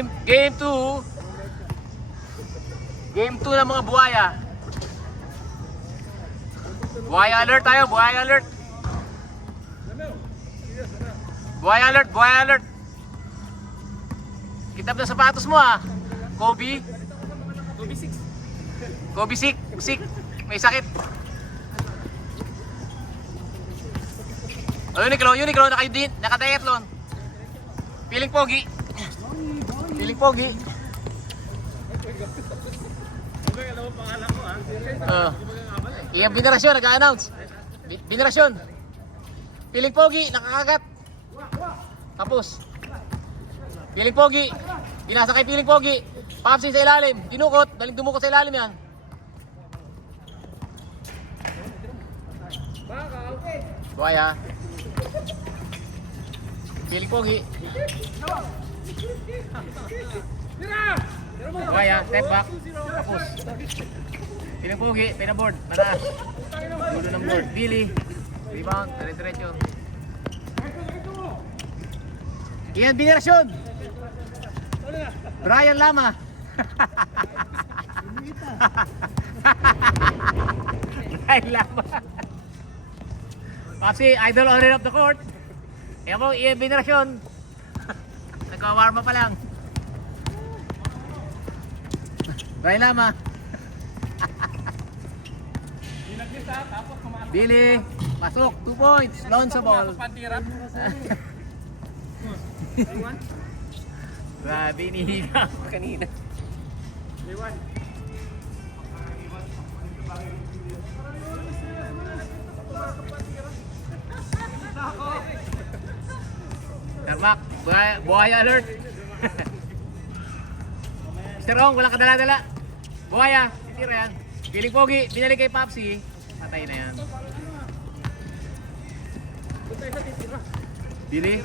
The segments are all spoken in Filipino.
Game 2. Game 2 ng mga buhaya. Buhaya alert tayo, buhaya alert. Buhaya alert, buhaya alert. Kitab na sapatos mo ah. Kobe. Kobe sick. May sakit. Oh, Uniqlo, naka-diathlon. Feeling pogi. Iyang Binarasyon, nag-a-announce. Binarasyon. Feeling pogi, nakakagat. Tapos. Feeling pogi. Binasa kay Feeling pogi. Papsi sa ilalim. Dinukot. Daling dumukot sa ilalim yan. Buhaya. Feeling pogi. Buhaya, step back. Tapos. Feeling pogi, pinaboard. Mataas. Dulo ng board. Billy. Rebound. Dire-diretso. Iyan Binarasyon. Brian Lama. Brian Lama. Papsi, idol owner of the court. Ayan mo, Ian Binarasyon. Nagka-warm up pa lang. Brian Lama. Billy, pasok, 2 points, launch sa ball. Grabe, inihiga ako kanina. Tarmak, buhaya alert. Mr. Ong, walang kadala-dala. Buhaya, titira yan. Feeling pogi, binalik kay Papsi. Patay na yan. Billy.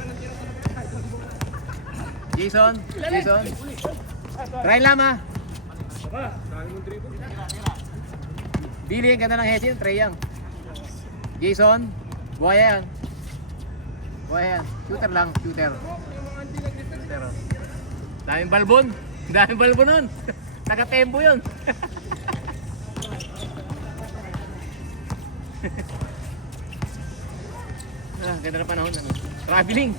Jason. Brian Lama. Billy, ang ganda ng head yun. Trey Young. Jason. Buhaya yan. Shooter lang. Daming balbon nun. Taga-tempo yun. Ganda na panahon. Traveling.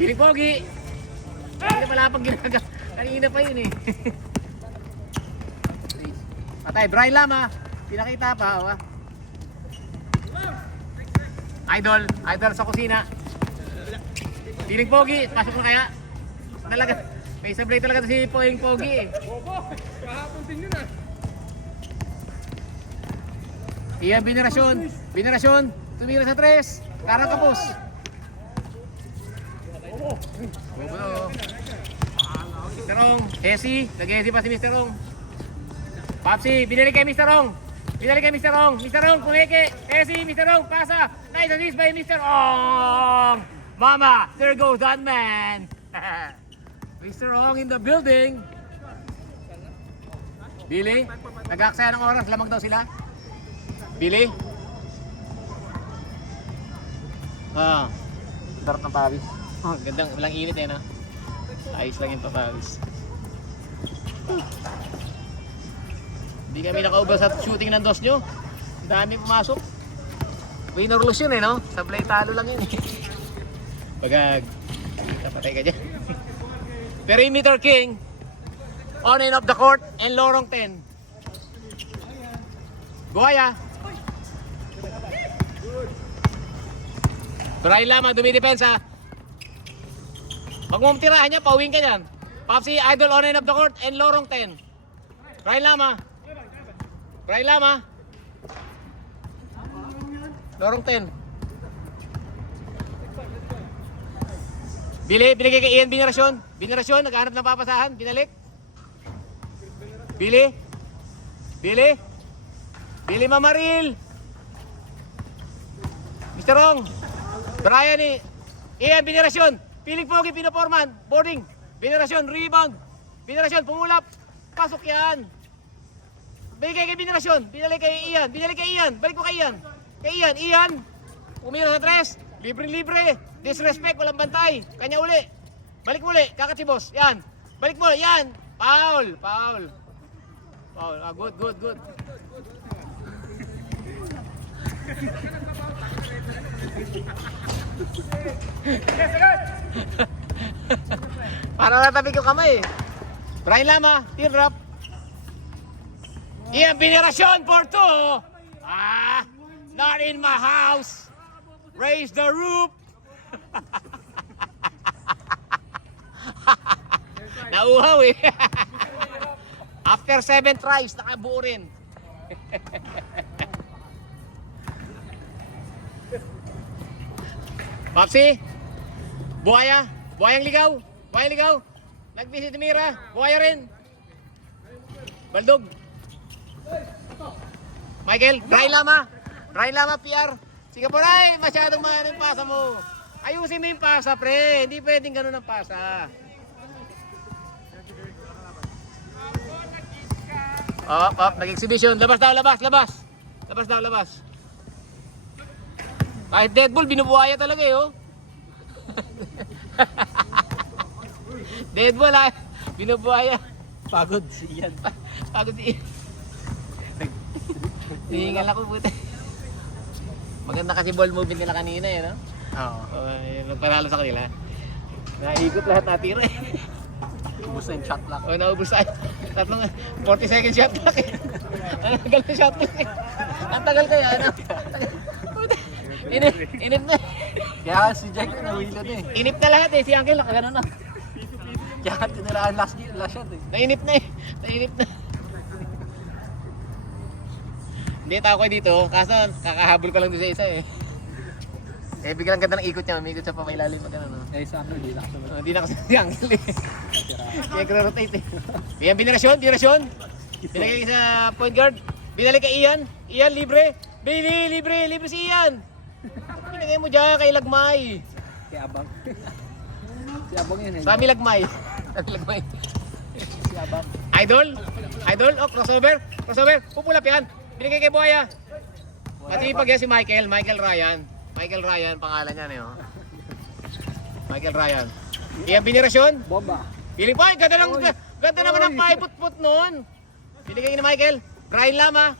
Feeling pogi. Hindi pala pang ginagawa. Kanina pa yun eh. Patay, Brian Lama. Pinakita pa. Oh, ah. Idol sa kusina. Feeling pogi. Pasok na kaya. Talaga. May sablay talaga si Feeling pogi eh. Kahapon din yun ah. Iyan Binarasyon. Tumira sa 3. Karang kapos. Mr. Ong, Hesi. Nag-Hesi pa si Mr. Ong. Papsi, binalik kay Mr. Ong. Mr. Ong, kumeke. Hesi, Mr. Ong, pasa. Nice assist by Mr. Ong. Mama, there goes that man. Mr. Ong in the building. Billy, nag-aaksaya ng oras. Lamang daw sila. Billy. Darot ng pawis. Gandang, walang init eh, no? Ayos lang yung papawis. Hindi kami nakaubos sa shooting ng dos nyo. Ang dami pumasok. Winner loss yun eh, no? Sablay talo lang yun eh. Bagag. Napatay ka dyan. Perimeter King. On and off the court. And lorong 10. Buhaya. Brian Lama, dumidepensa. Pag mumtirahan niya, pauwing ka dyan. Papsi, idol on and off the court, and lorong 10. Brian Lama. Lorong 10. Binigay kay Ian Binarasyon, naghahanap ng papasahan, binalik. Billy Mamaril. Mr. Ong. Brian ni Ian Binarasyon. Feeling pogi, pinaporman. Boarding. Binarasyon, rebound. Binarasyon, pumulap. Pasok yan. Bigay kay Binarasyon. Binalik kay Ian. Balik mo kay Ian. Ian. Umira sa 3. Libre. Disrespect, walang bantay. Kanya uli. Balik mo uli. Kakat si boss. Yan. Balik mo, yan. Foul. Foul. Foul. Ah, good, good, good. Para natabig yung kamay eh. Brian Lama, teardrop. Iyan, binirasyon for 2. Ah, not in my house. Raise the roof. Nauhaw eh. After 7 tries, nakabuo rin. Papsi, buhaya, buhayang ligaw, buhayang ligaw. Nag-visit Mira, buhaya rin. Baldog. Michael, Brian Lama, PR. Sige po, ay, masyadong mahal yung pasa mo. Ayusin mo yung pasa, pre. Hindi pwedeng ganun ang pasa. Nag-exhibition. Labas daw, labas. Labas daw, labas. Kahit Deadpool, binubuhaya talaga eh, oh. Deadpool, ah. Binubuhaya. Pagod si Ian. Pagod si Ian. Hihingal ako, puta. Maganda kasi ball movement nila kanina eh, no? Oo. Nagpanalo sa kanila. Naikot lahat natira eh. Ubus na yung shot clock. O, naubos tayo. Tatlong 40 second shot clock eh. Ang tagal na shot clock eh. Ang tagal kaya, ano? Inip na. Kaya si Jack na nawilo na eh. Inip na lahat eh. Si Uncle nakagano na. Kaya tiniraan last shot eh. Nainip na eh. Nainip na. Hindi, tao ko dito. Kaso, kakahabol ko lang doon sa isa eh. Eh, biglang ganda ng ikot niya. Umikot siya pa may ilalim. No? Eh, sa ano, hindi na kasunod. Hindi na kasi si Uncle eh. Kaya nag-rotate eh. Iyan, binirasyon. Binigay sa point guard. Binalik kay Ian. Ian, libre. Libre si Ian. Binigay mo dyan kay Lagmay. Si Abang. Si Abang yun eh. Sami Lagmay. Si Abang. Idol. Oh, crossover. Pupulap yan. Binigay kay Buhaya. Matipag yan si Michael Ryan. Michael Ryan, pangalan niya oh. Michael Ryan. Iyan, binirasyon. Bomba. Piling pa, ganda naman ang paiput-put noon. Binigay ni Michael. Brian Lama.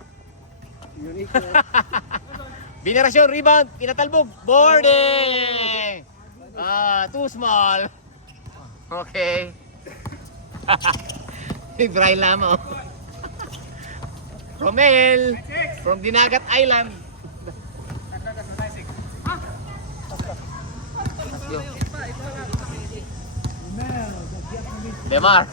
Unique. Binirasyon, rebound, pinatalbog. Boarding! Too small. Okay. Brian Lama. Romel, from Dinagat Island. Demar.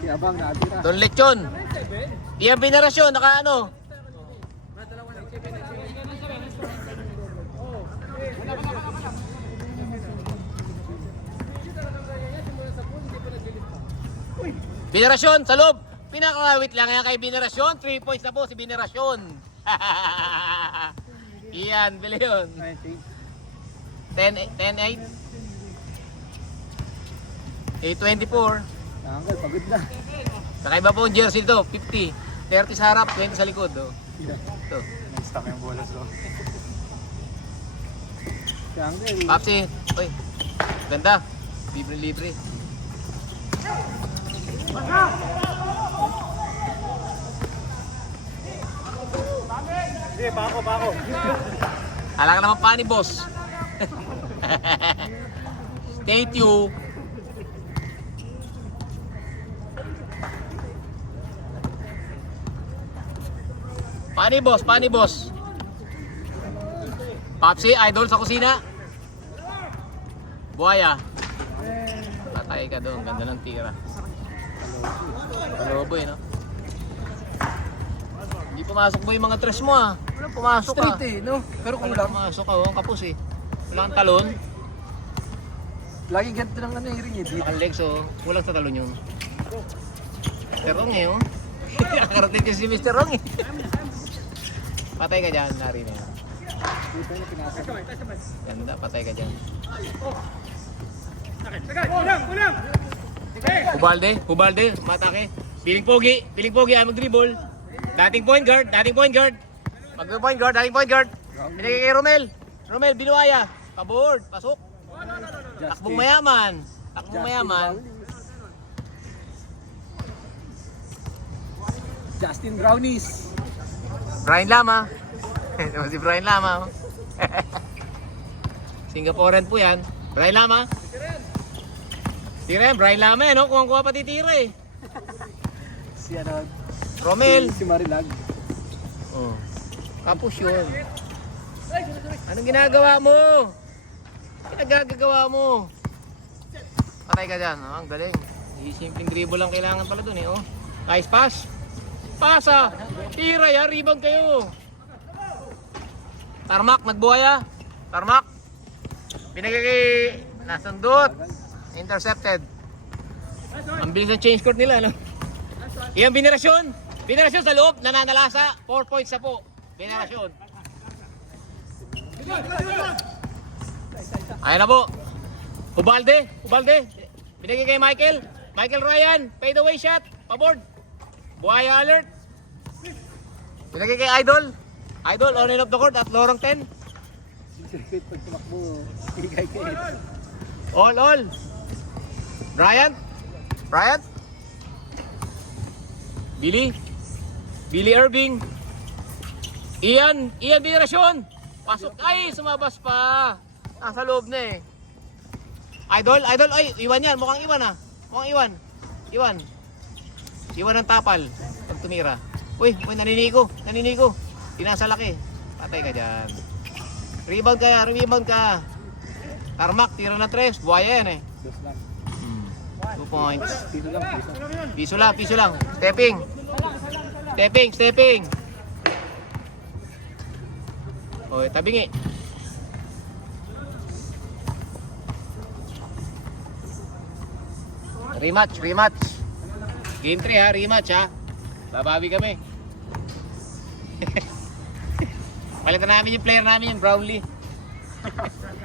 Si Abang natira. Don Lechon. Iyan binarasyon, naka ano. Binarasyon sa loob. Pinakawit lang yan kay Binarasyon. 3 points na po si Binarasyon. Iyan, bili yun. 10-8. 8-24. Uncle, pagod na. Nakaiba po yung jersey dito, 50. 30 sa harap, 20 sa likod. Oh. Ito. Nag-stop yung bolas oh. Si Uncle. Papsi, oy. Ganda. Libre. Sige, bako. Alang ka naman pa ni boss. Stay tuned. Pani boss. Papsi, idol sa kusina. Buhaya. Patay ka doon, ganda ng tira. Kalobo no? Hindi pumasok mo yung mga tres mo ah. Wala pumasok Straight ah. eh, no? Pero kung wala, pumasok ah, ang kapos eh. Wala kang talon. lagi ganito ng ano yung ring eh. Naka-legs oh. Walang sa talon yun. Terong eh oh. Nakarating kasi si Mr. Rong eh. Patay ka dyan, Nari na yan. Dito na pinasok. Ganda, patay ka dyan. Hubalde, matake. Piling pogi, ay mag-dribble. Dating point guard. Mag-point guard, dating point guard. Binigay kay Romel. Romel, binuaya. Paboard, pasok. Takbong mayaman. Takbong mayaman. Justin Brownies. Brian Lama. Ito si Brian Lama. Singaporean po yan. Brian Lama. Tira yan, Brian Lama yan, no? Kuha pati tira eh. Si ano? Romel. Si Marilag. Oh. Tapos yun. Anong ginagawa mo? Pinagagagawa mo. Patay ka dyan. Oh, ang galing. Simpleng dribble lang kailangan pala dun eh. Oh. Nice pass. Pasa. Tira ya. Rebound kayo. Tarmac. Nagbuhaya. Tarmac. Binigay kay nasundot. Intercepted. Ang bilis ng change court nila. No? Iyang binirasyon. Binirasyon sa loob. Nananalasa. 4 points na po. Binirasyon. Ayan na po. Ubalde. Ubalde. Binigay kay Michael. Michael Ryan. Fade away shot. Paboard. Buhaya alert. Binigay kay Idol. Idol on and off the court at lorong 10. Circuit pag tumakbo. Bigay kayo. All. Bryant. Bryant. Billy. Billy Irving. Ian Binirasyon. Pasok. Ay, sumabas pa. Nasa loob na eh. Idol. Ay, iwan yan. Mukhang iwan ah. Mukhang iwan. Iwan ng tapal. Pag tumira. Uy, naniniko. Tinasa laki. Patay ka dyan. Rebound ka. Tarmac, tira ng 3. Buhaya yan eh. Dos lang. 2 points. Piso lang. Piso lang. Stepping. Oy, tabingi. Rematch. Game 3 ha, rematch ha. Babawi kami. Palitan namin yung player namin, yung Brownlee.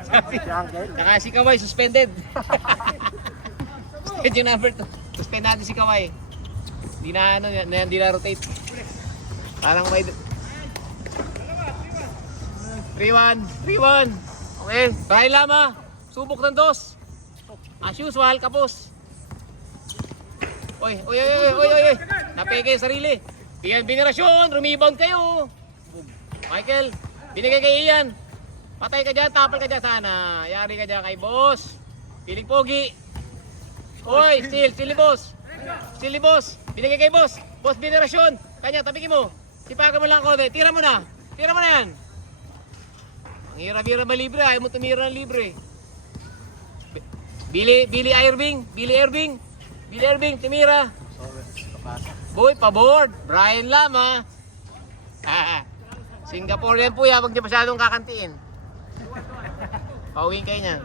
Saka si Kawhi suspended. Suspend yung number 2. Suspend natin si Kawhi. Hindi na rotate. Parang may 3-1. Okay, Brian Lama. Subok ng 2. As usual, kapos. Oy. Napeke yung sarili. Ian Binirasyon, rumebound kayo. Michael, binigay kay Ian. Patay ka dyan, tapal ka dyan sana. Yari ka dyan kay boss. Piling pogi. Oy, steal ni boss. Binigay kay boss. Boss Binirasyon. Kanya, tabigin mo. Sipagan mo lang ako. Tira mo na yan. Ang hirap-hirap malibre. Ayaw mo tumira ng libre. Billy Irving, tumira. Boy, paboard. Brian Lama. Singaporean po yan. Huwag niyo masyadong kakantiin. Pauwiin kayo niyan.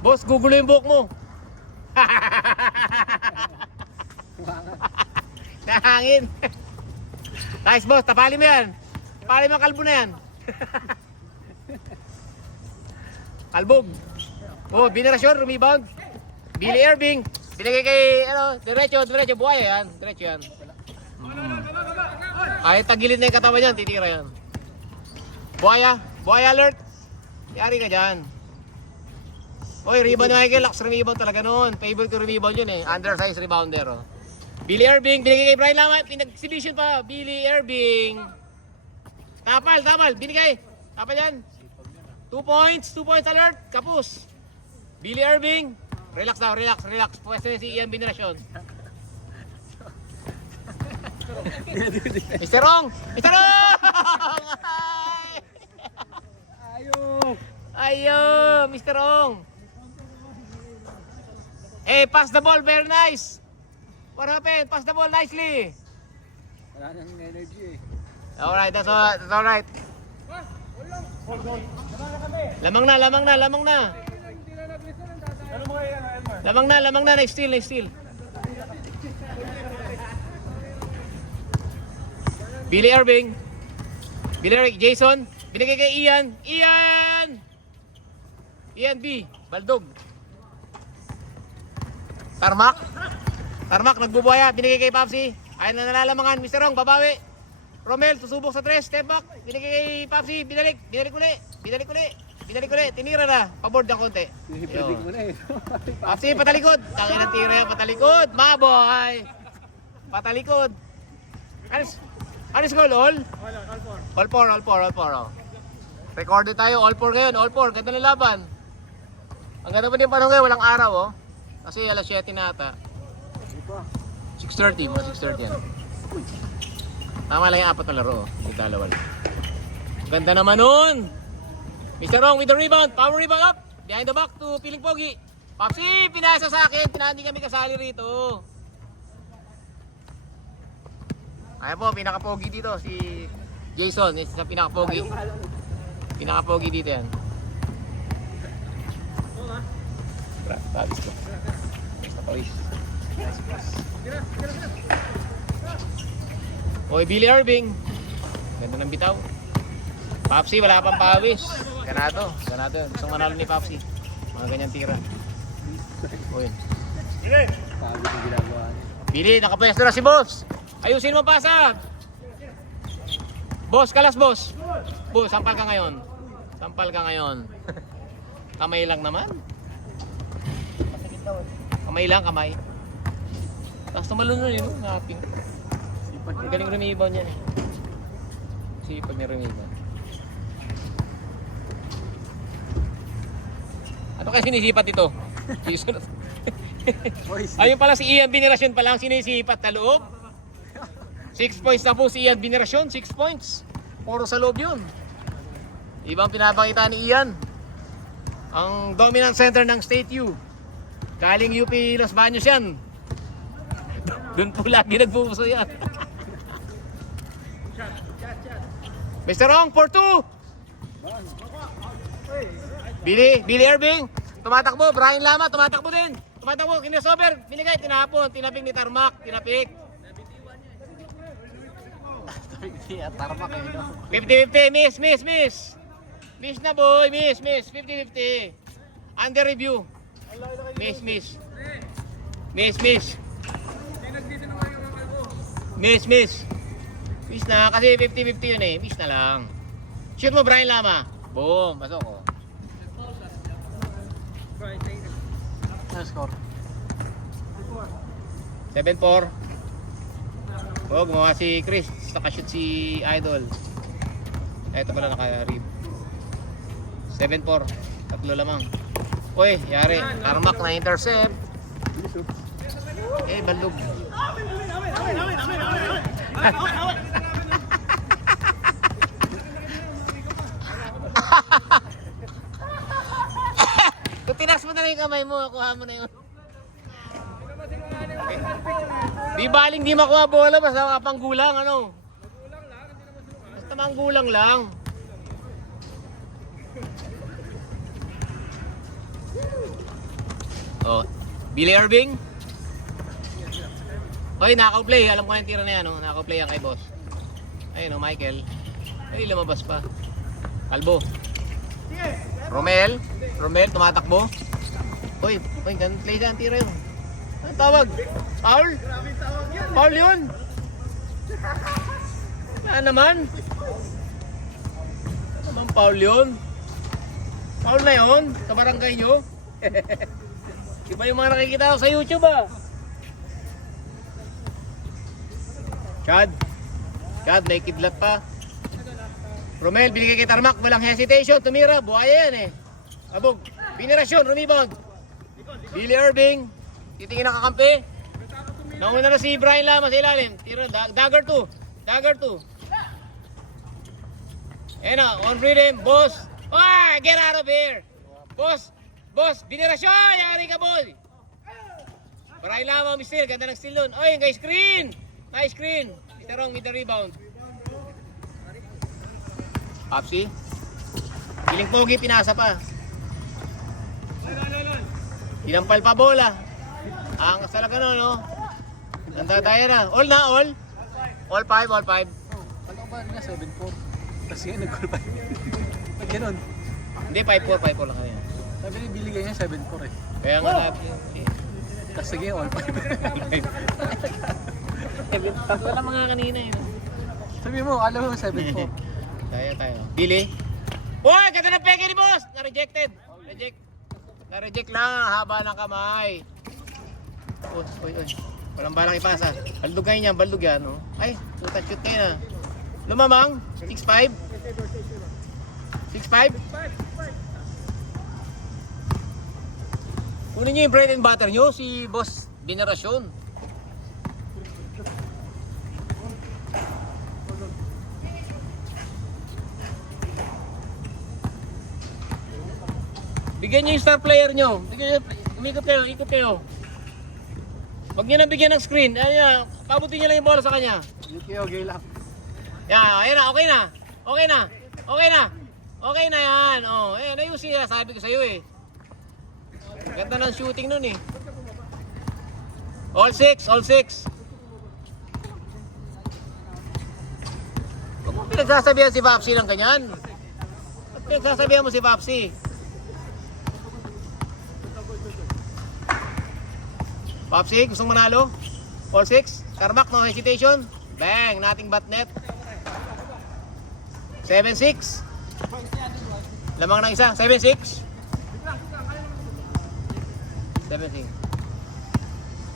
Boss, gugulo yung buhok mo. Nahangin. Nice boss, tapali mo yan. Tapali mo ang kalbo na yan. Kalbog. Oh, Binirasyon, rebound. Billy Irving. Binigay kay, diretso, buhay yan. Diretso yan. Ay, tagilid na yung katawan yan, titira yan. Buhaya alert. Yari ka dyan. Oy, rebound ni Michael, lakas rebound talaga noon. Favorite ko rebound yun eh. Undersize rebounder. Oh. Billy Irving, binigay kay Brian Lama. Pinag-exhibition pa. Billy Irving. Tapal. Binigay. Tapal yan. 2 points alert. Kapus. Billy Irving. Relax. Pwesto na si Ian Binirasyon. Mr. Rong! Ayo, Mr. Rong. Pass the ball, very nice. What happened? Pass the ball nicely. Wala nang energy eh. Alright, that's alright. Lamang na. Next steal. Billy Irving, Jason, binigay kay Ian B, Baldog. Tarmac. Tarmac, nagbubuhaya. Binigay kay Papsi. Ayun na nalalamangan. Mr. Rong, babawi. Romel, susubok sa 3. Step back. Binigay kay Papsi. Binalik. Binalik uli. Tinira na. Paboard ng konti. Predict mo na eh. Papsi, patalikod. Tangin ng tira yan, patalikod. Maboy. Patalikod. Ano goal? All? All 4. Oh. Recorded tayo. All 4 ngayon. All 4. Ganda ng laban. Ang ganda pa din panahon ngayon. Walang araw, oh. Kasi alas 7 na ata. 6:30. Mga 6:30 yan. Tama lang yung 4 na laro, oh. Hindi dalawa lang. Ganda naman nun. Mr. Rong with the rebound. Power rebound up. Behind the back to Piling Pogi. Papsi, pinasa sa akin. Hindi kami kasali rito. Ayan po, pinaka-pogi dito. Si Jason. Isa pinaka-pogi. Pinaka-pogi dito yan. Tapos ko. Basta pawis. Oy, Billy Irving. Ganda ng bitaw. Papsi, wala ka pang pawis. Ganado. Gusto manalo ni Papsi. Mga ganyan tira. Oy. Pagod yung ginagawa niya. Billy, nakapwesto na si Boss. Ayusin mo pasa. Boss, kalas boss. Boss, sampal ka ngayon. Kamay lang naman. Kamay. Tapos tumalon na yun, nating. Ang galing remiban yan. Sipag ni remiban. Ano kaya sinisipat ito? Ayun pala si Ian Binirasyon pa lang sinisipat na loob. 6 points na po si Ian Binirasyon, 6 points. Puro sa loob yun. Ibang pinapakita ni Ian. Ang dominant center ng State U. Galing UP Los Baños yan. Doon po lagi nagpupuso yan. Mr. Rong, 4-2. Billy Irving, tumatakbo. Brian Lama, tumatakbo din. Kinasover, binigay, tinapon. Tinapik ni Tarmac, tinapik. Tarmac eh, no? 50-50, miss. Miss na boy, miss. 50-50. Under review. Miss. Miss na, kasi 50-50 yun eh. Miss na lang. Shoot mo, Brian Lama. Boom, pasok ko. Ano score? 7-4. Oh, gumawa si Chris. Nakashoot si Idol. Ito pala naka-rib. 7-4. Tatlo lamang. Uy, yari. Tarmac na intercept. Balog. Kung tinas mo na lang yung kamay mo, kuha mo na yun. Di baling di makuha bola, basta kapanggulang, ano? Basta manggulang lang. Oh, Billy Irving. Hoy, nakaw-play. Alam ko na yung tira na yan, no? Nakaw-play yan kay boss. Ayun, Michael. Ay, lumabas pa. Kalbo. Romel, tumatakbo. Hoy, ganun play dyan, tira yun. Ano tawag? Foul? Foul yun? Wala naman. Ano naman foul yun? Foul na yun? Sa barangay nyo? Iba yung mga nakikita ko sa YouTube ah. Chad, may kidlat pa. Romel, binigay kay Tarmac, walang hesitation, tumira, buhaya yan eh. Abog, Binirasyon, rebound. Billy Irving, titingin na kakampi. Nauna na si Brian Lama sa ilalim. Tira, dagger 2. Ayan na, on freedom, boss. Ah, get out of here. Boss, Binirasyon, yari ka boy. Brian Lama, steal, ganda ng steal doon. Oy, guys, screen. Nice screen. Mr. Rong with the rebound. Papsi. Piling Pogi, pinasa pa. Inampal pa bola. Angas talaga no. Nandadaya na. All na, all? All 5. Ano ba na 7-4? Kasi nga nag-goal pa. Pag ganun. Hindi, 5-4 lang kami. Sabi ni Billy ganyan 7-4 eh. Kaya nga natin. Tapos sige, all 5. Tatlo lang mga kanina yun. Sabi mo, alam mo 7-4. Tayo. Billy. Uy, ganda ng peke ni boss! Na-rejected. Na-reject lang. Haba ng kamay. Uy. Walang balang ipasa. Baldog kayo niyan, baldog yan. Oh. Ay, shoot kayo na. Lumamang. 6'5". 6'5"? Kunin niyo yung bread and butter niyo, si boss Venerasyon. Bigyan niyo yung star player niyo. Ikot kayo. Huwag niyo na bigyan ng screen. Ayan, pabutin niyo lang yung bola sa kanya. Yuki, okay lang. Yan, ayan na, okay na. Okay na yan. Oh, ayan, ayusin niya. Sabi ko sa'yo eh. Ganda ng shooting nun eh. All six. Huwag mo pinagsasabihan si Papsi ng ganyan. Huwag pinagsasabihan mo si Papsi. Papsi, gustong manalo? All six? Tarmac, no hesitation? Bang, nothing but net. 7-6. Lamang ng isa. 7-6. 7-6.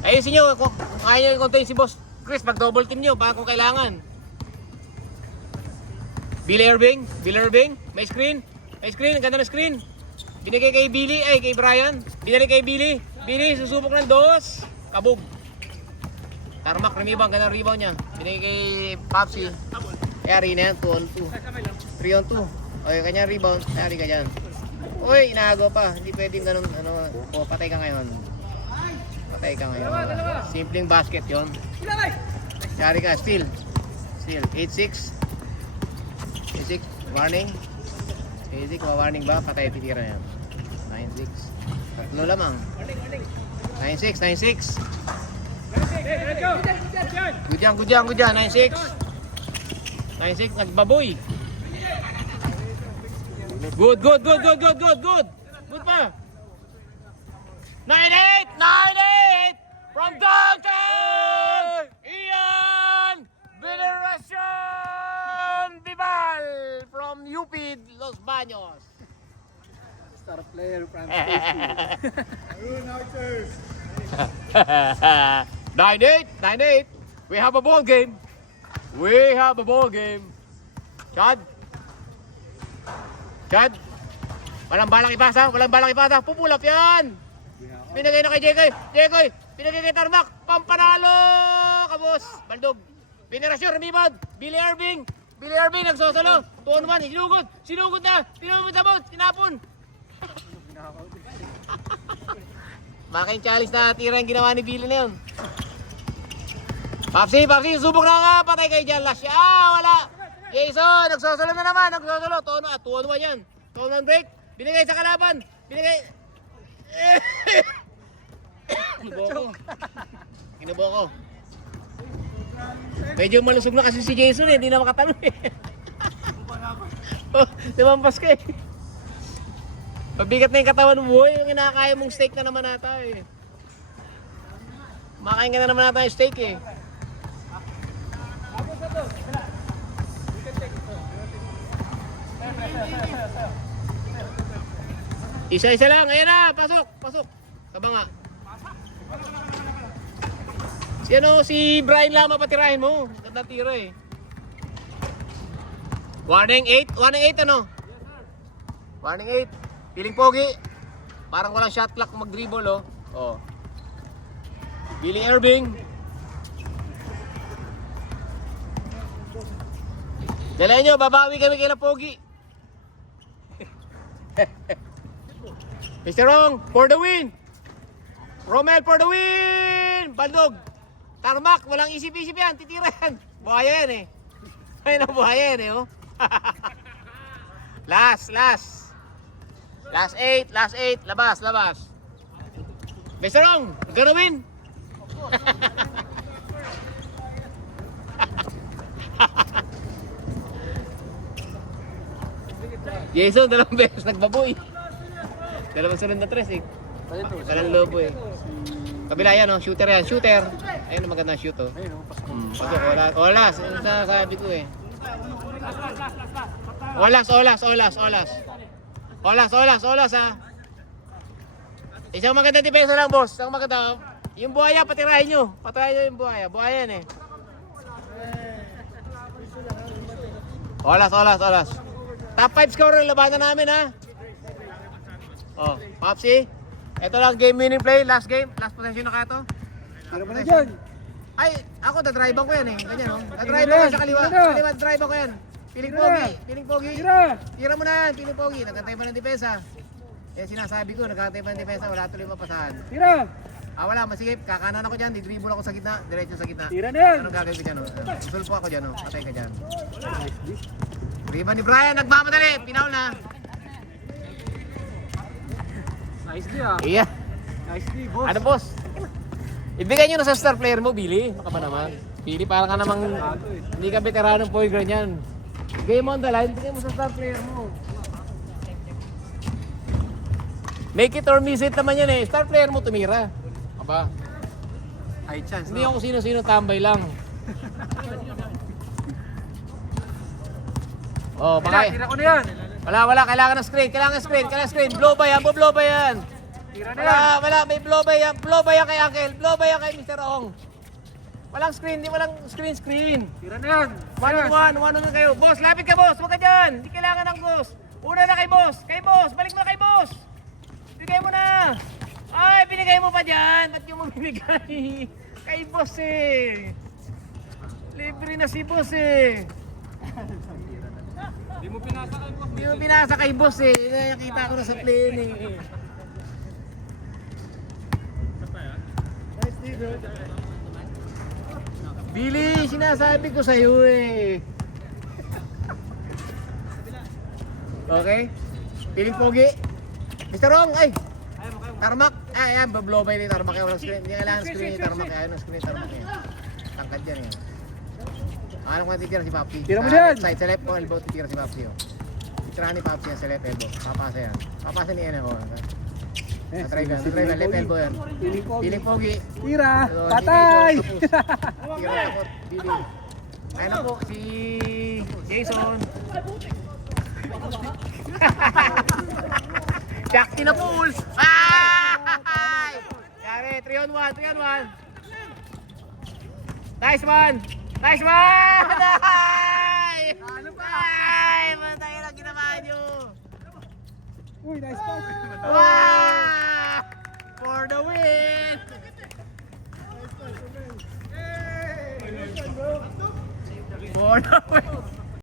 Ayusin nyo. Kung kaya nyo i-contain si Boss Chris, pag double team nyo, baka kung kailangan. Billy Irving. May screen. Ang ganda ng screen. Binigay kay Billy, kay Brian. Binigay kay Billy. Billy, susubok ng dos. Kabog. Tarmac, rebound. Ganda ng rebound niya. Binigay kay Papsi. Yari na yan, 2-on-2. 3-on-2. Okay, kanya rebound. Yari ka dyan. Uy, inago pa. Hindi pwedeng ganun, patay ka ngayon. Simpleng basket yon. Yari ka, steal. 8-6. Warning. 8-6, warning ba? Patay, titira yan. 9-6. Tatlo lamang. 9-6. Good yan. 9-6. 9-6, nagbaboy. Good. Good pa. 9-8 from downtown. Ian Venerasyon Vival from UP Los Baños. Star player, Francis Casey. 9-8. We have a ball game. Chad. Walang balang ipasa. Pupulap yan. Pinagay na kay Jekoy. Pinagay kay Tarmac. Pampanalo. Kabos. Baldog. Venerasyon, rebound. Billy Irving nagsosolo. 2-on-1. Sinugod na. Pinumod sa boat. Tinapon. Making challenge na tira yung ginawa ni Billy na yun. Papsi, subok na nga. Patay kay Jan Lash. Wala. Jason, nagsosolo na naman. 2-on-1 yan. 2-on-1 break. Binigay sa kalaban. Kinubo ko. Medyo malusog na kasi si Jason hindi na makatalo eh. Lumampas ka eh. Mabigat na yung katawan mo yung kinakaya mong steak na naman nata eh. Makain ka na naman nata yung steak eh. Isa lang, ayan na, pasok. Kabanga. Si Brian Lama patirahin mo. Ganda tira eh. Warning 8 Warning 8. Piling pogi. Parang walang shot clock mag-dribble oh. Billy Irving. Dalayan nyo, babawi kami kay Pogi. Mr. Rong, for the win! Romel for the win! Baldog! Tarmac, walang isip-isip yan, titira yan. Buhaya yan eh. Ayun ang buhaya yan eh, oh. Last 8, labas. Mr. Rong, gonna win! Jason, 2 beses nagbaboy. 2 sunod na 3 eh. Walang lobo eh. Kabila yan, oh. Shooter yan. Shooter. Ayun, magandang shoot, oh. Ayun, pasok. Pasok, olas. Ano sabi ko eh. Olas, ha. Isang maganda depensa lang, boss. Isang maganda, oh. Yung buhaya, patirahin nyo. Patirahin nyo yung buhaya. Buhaya yan, eh. Olas. Top 5 scorer, labanan namin, ha. Oh, Popsi. Ito lang game winning play, last game, last possession na kaya to. Ano ba na dyan? Ay, ako dadrive ko yan eh. Ganyan oh. Dadrive ko yan sa kaliwa. Sa kaliwa, drive ko yan. Piling pogi. Tira mo na yan, piling pogi. Nagkantay pa ng depensa. Eh sinasabi ko, nagkantay pa ng depensa, wala tuloy mapasahan. Tira! Wala, masigip. Kakanan ako dyan, didribble ako sa gitna, diretso sa gitna. Tira na yan! Anong gagawin ko dyan oh? Sulpo ako dyan oh, patay ka dyan. Riba ni Brian, nagmamadali, pinaw na. Nice di ah. Iya. Nice di, boss. Ano boss? Ibigay nyo na sa star player mo, Billy. Baka ba naman? Billy, parang ka namang hindi ka veteranong point guard yan. Bigay mo on the line, bigay mo sa star player mo. Make it or miss it naman yan eh. Star player mo tumira. Aba, High chance. hindi ako sino-sino tambay lang. Oh, baka. Tira ko na yan! Wala, kailangan ng screen. Blow by yan, blow by yan. Tira na yan! Wala, may blow by yan. Blow by yan kay Uncle. Blow by yan kay Mr. Ong. Walang screen, screen. Tira na yan! One na kayo. Boss, lapit ka boss. Huwag ka dyan. Hindi kailangan ng boss. Una na kay boss. Balik mo na kay boss. Bigay mo na. Ay, binigay mo pa dyan. Ba't yung mo binigay? Kay boss eh. Libre na si boss eh. Hindi mo pinasa kay boss. Hindi mo pinasa kay boss eh. Nakita ko na sa plane eh. Billy, sinasabi ko sa'yo eh. Okay? Piling pogi. Mr. Ong, ay! Tarmac. Ayan, bablow by ni Tarmac. Walang screen. Hindi kailangan screen ni Tarmac. Ayan, ang screen ni Tarmac eh. Tangkad yan eh. Ano kung titira si Papi? Tira mo dyan! Side, sa left o elbow, titira si Papi oh. Titira ni Papi yan sa left elbow. Papasa yan. Papasa ni Ene ko. Drive yan. Left elbow yan. Piling pogi. Tira! So, Patay! Tira takot. Billy. Ayun na po, si Jason. Jack in the pool! Ay! Yari, 3 on 1. Nice one! Ay! Ano pa? Ay! Matay na ginawa nyo! Uy, nice pass! Wow! For the win! For the win!